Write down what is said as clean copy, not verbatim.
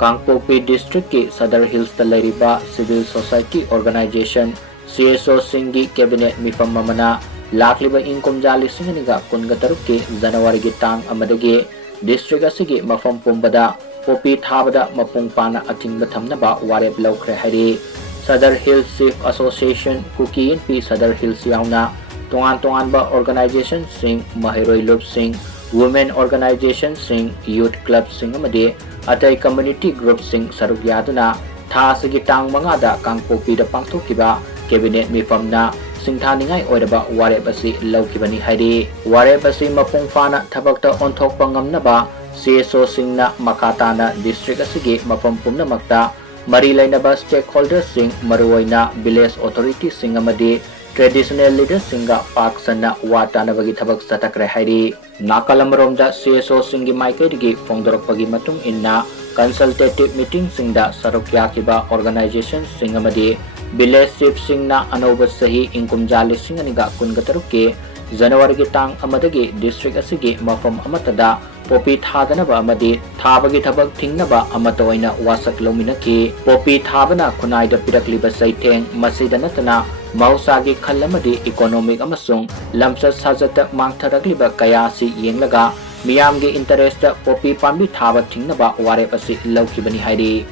Kangpokpi District ki Sadar Hills ta leiriba Civil Society Organization CSO Singi Cabinet Mifam Mamana Lakliba Inkomjali Singniga Kungataruki January gi Tang amadagi District asigi mafam pumbada Popi Thabada Mapungpana Atingba Thamnaba Warep Loukhre Hairi Sadar Hills Chief Association Kuki P Sadar Hills yauna Tongan Organization Sing Mahiroi Loop Sing Women Organization Sing Youth Club Sing amadi Atai Community Group Sing Saruk yaduna Tha sigi Tang mangada Kangpokpida pangthokiba Cabinet Mifamna Singthaningai oiraba Warep asi Loukhibani Hairi Warep asi mapungfana thabakta onthokpa ngamnaba CSO Singna Makatana District asigi mafam pumnamakta Mari lainaba stakeholders sing maruoina village authority sing amadi traditional leaders singa pak sanna watanabagi thabak satakre hairi nakalamromda CSO singi maikaidigi fongdorokpagi matung inna consultative meeting singda sarukya kiba organization sing amadi village chief singna anoba sahi inkumjali singaniga kungataruki January gi tang amadagi district asigi mafam amatada Popi Thadanaba amadi Thabagi Thabak Thingnaba amatoina wasak lominaki Popi Thabana Kunaida Pirakliba Saiteng Masida Natana Mausagi Khalamadi economic amasung Lamsa Sajata Mangtharakliba Kayasi Yenglaga Miyamgi interest Popi Pambi Thaba Thingnaba Warep asi Loukhibani Hairi